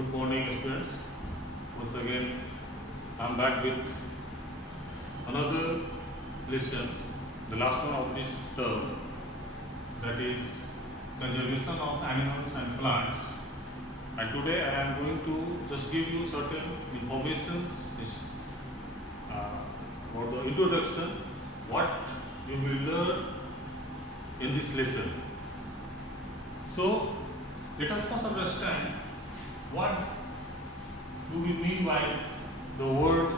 Good morning, students. Once again, I'm back with another lesson, the last one of this term, that is conservation of animals and plants. And today I am going to just give you certain informations about the introduction, what you will learn in this lesson. So, let us first understand what do we mean by the word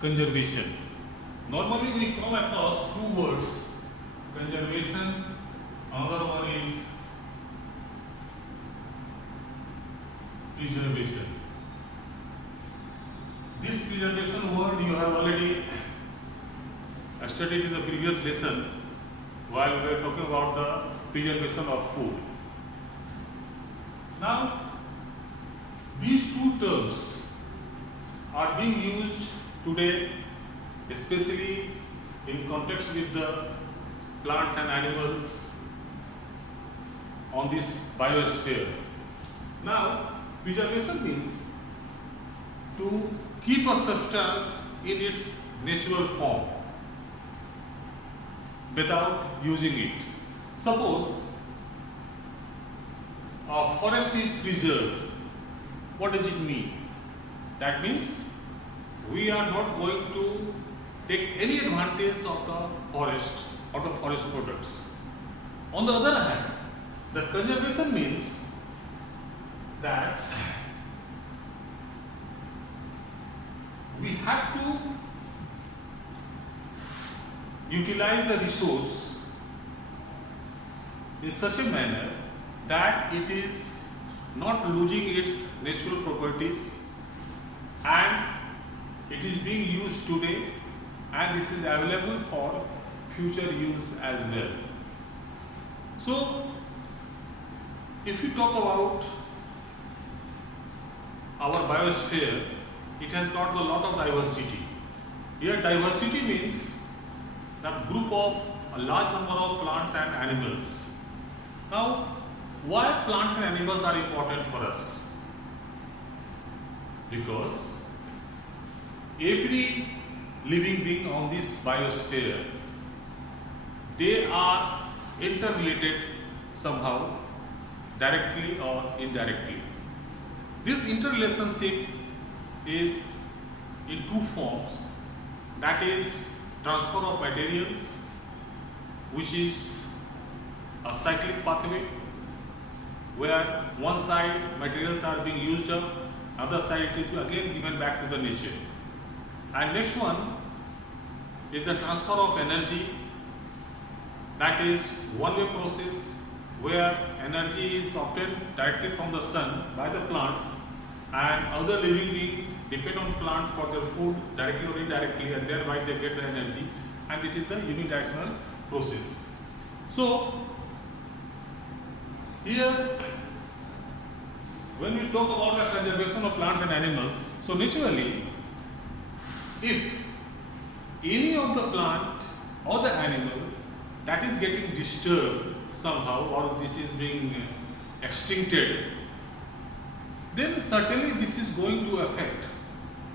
conservation. Normally we come across two words, conservation, another one is preservation. This preservation word you have already studied in the previous lesson while we were talking about the preservation of food. Now, these two terms are being used today, especially in context with the plants and animals on this biosphere. Now, preservation means to keep a substance in its natural form without using it. Suppose a forest is preserved. What does it mean? That means we are not going to take any advantage of the forest or the forest products. On the other hand, the conservation means that we have to utilize the resource in such a manner that it is not losing its natural properties and it is being used today and this is available for future use as well. So, if you talk about our biosphere, it has got a lot of diversity. Here diversity means that group of a large number of plants and animals. Now, why plants and animals are important for us? Because every living being on this biosphere, they are interrelated somehow, directly or indirectly. This interrelationship is in two forms, that is transfer of materials, which is a cyclic pathway where one side materials are being used up, other side it is again given back to the nature. And next one is the transfer of energy, that is one-way process where energy is obtained directly from the sun by the plants and other living beings depend on plants for their food directly or indirectly and thereby they get the energy, and it is the unidirectional process. So, here, when we talk about the conservation of plants and animals, so naturally, if any of the plant or the animal that is getting disturbed somehow or this is being extincted, then certainly this is going to affect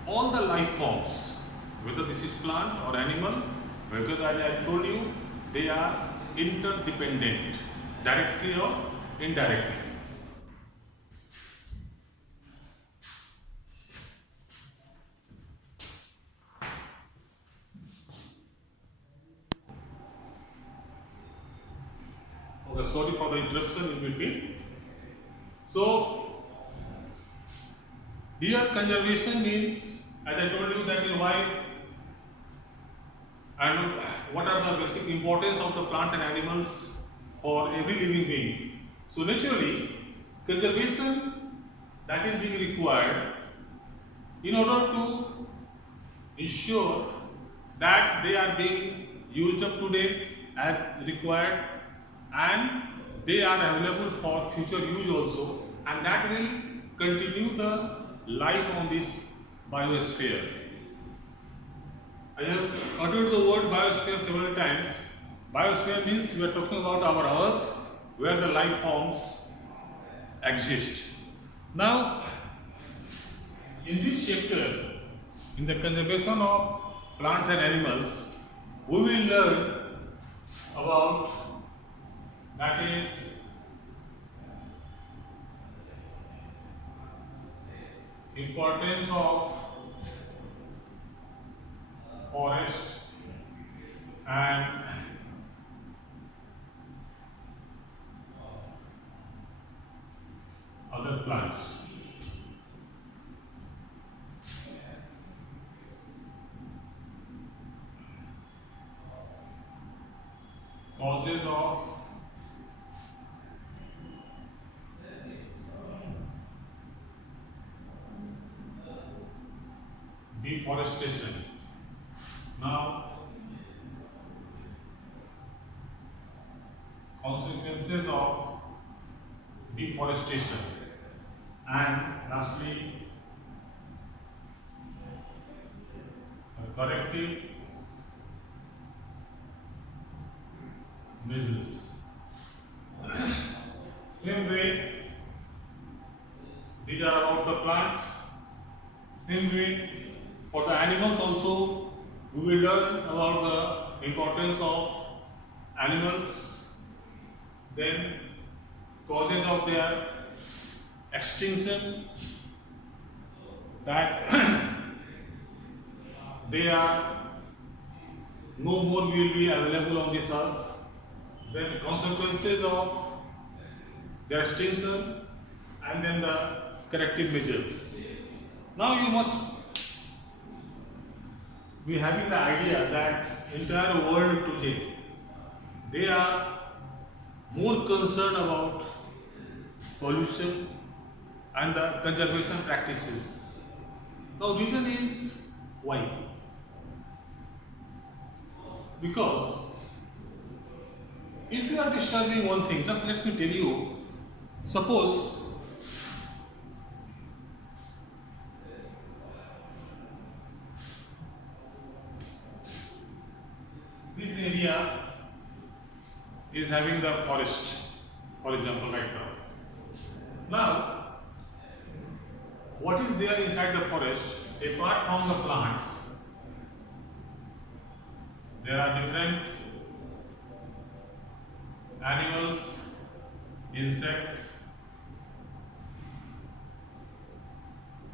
all the life forms, whether this is plant or animal, because as I told you, they are interdependent, directly or indirectly. Okay, sorry for the interruption in between. So, here conservation means, as I told you, that is why and what are the basic importance of the plants and animals for every living being. So naturally, conservation that is being required in order to ensure that they are being used up today as required and they are available for future use also, and that will continue the life on this biosphere. I have uttered the word biosphere several times. Biosphere means we are talking about our earth where the life forms exist. Now, in this chapter, in the conservation of plants and animals, we will learn about, that is, importance of forest and other plants. Causes of deforestation. Now, consequences of deforestation, and lastly, corrective measures. Same way, these are about the plants. Same way, for the animals also, we will learn about the importance of animals, then causes of their extinction, that they are no more will be available on this earth, then consequences of their extinction, and then the corrective measures. Now you must be having the idea that entire world today, they are more concerned about pollution and the conservation practices. Now reason is why? Because if you are disturbing one thing, just let me tell you, suppose this area is having the forest, for example, right now. Now, what is there inside the forest? Apart from the plants, there are different animals, insects,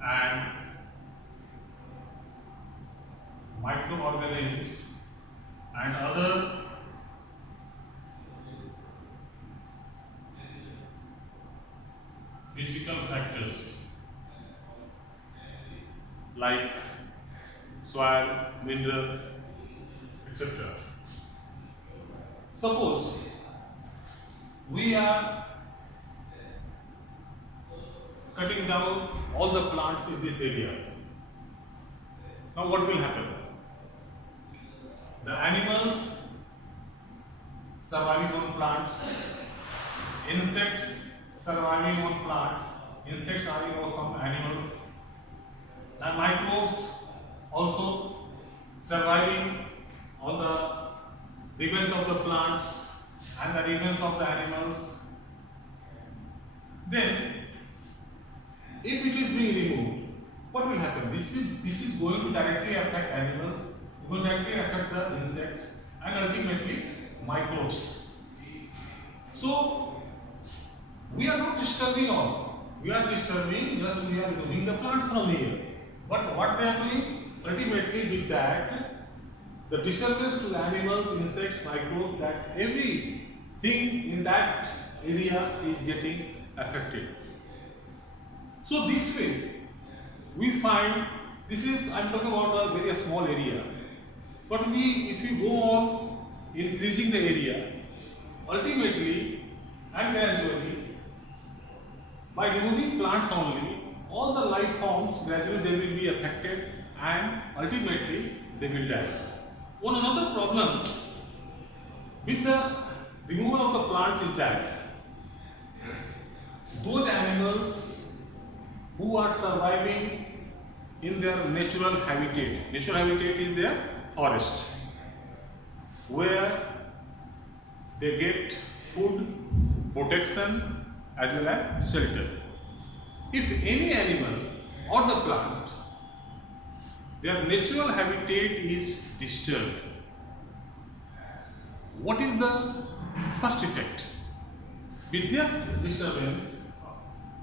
and microorganisms and other physical factors like soil, mineral, etc. Suppose we are cutting down all the plants in this area. Now what will happen? The animals surviving on plants, insects surviving on plants, insects are also some animals, and microbes also surviving on the remains of the plants and the remains of the animals. Then, if it is being removed, what will happen? This is going to directly affect animals, going to directly affect the insects, and ultimately microbes. So, we are not disturbing all. We are disturbing, just we are removing the plants from here. But what they are doing? Ultimately, with that, the disturbance to the animals, insects, microbes, that everything in that area is getting affected. So this way, we find, this is, I am talking about a very small area, but if you go on increasing the area, ultimately and gradually, by removing plants only, all the life forms gradually they will be affected and ultimately they will die. One another problem with the removal of the plants is that those animals who are surviving in their natural habitat is their forest, where they get food, protection as well as shelter. If any animal or the plant, their natural habitat is disturbed, what is the first effect? With their disturbance,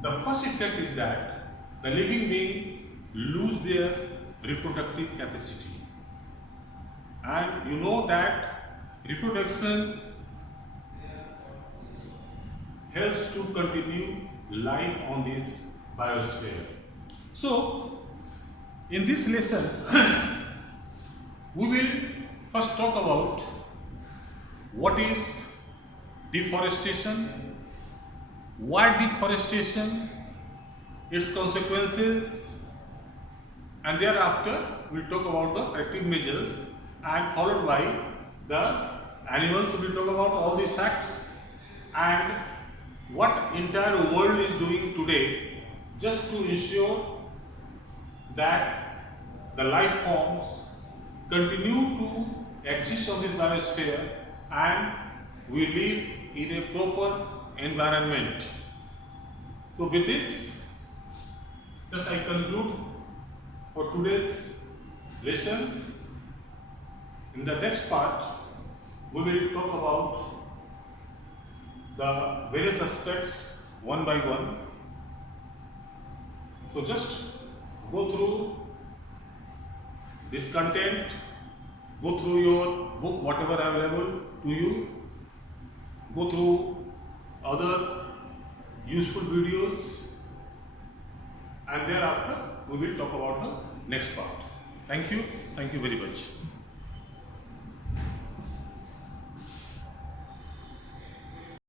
the first effect is that the living being lose their reproductive capacity. And you know that reproduction helps to continue life on this biosphere. So, in this lesson, we will first talk about what is deforestation, why deforestation, its consequences, and thereafter we will talk about the corrective measures, and followed by the animals. We will talk about all these facts and what entire world is doing today just to ensure that the life forms continue to exist on this biosphere and we live in a proper environment. So with this, just I conclude for today's lesson. In the next part, we will talk about the various aspects one by one. So just go through this content, go through your book, whatever available to you, go through other useful videos, and thereafter we will talk about the next part. Thank you very much.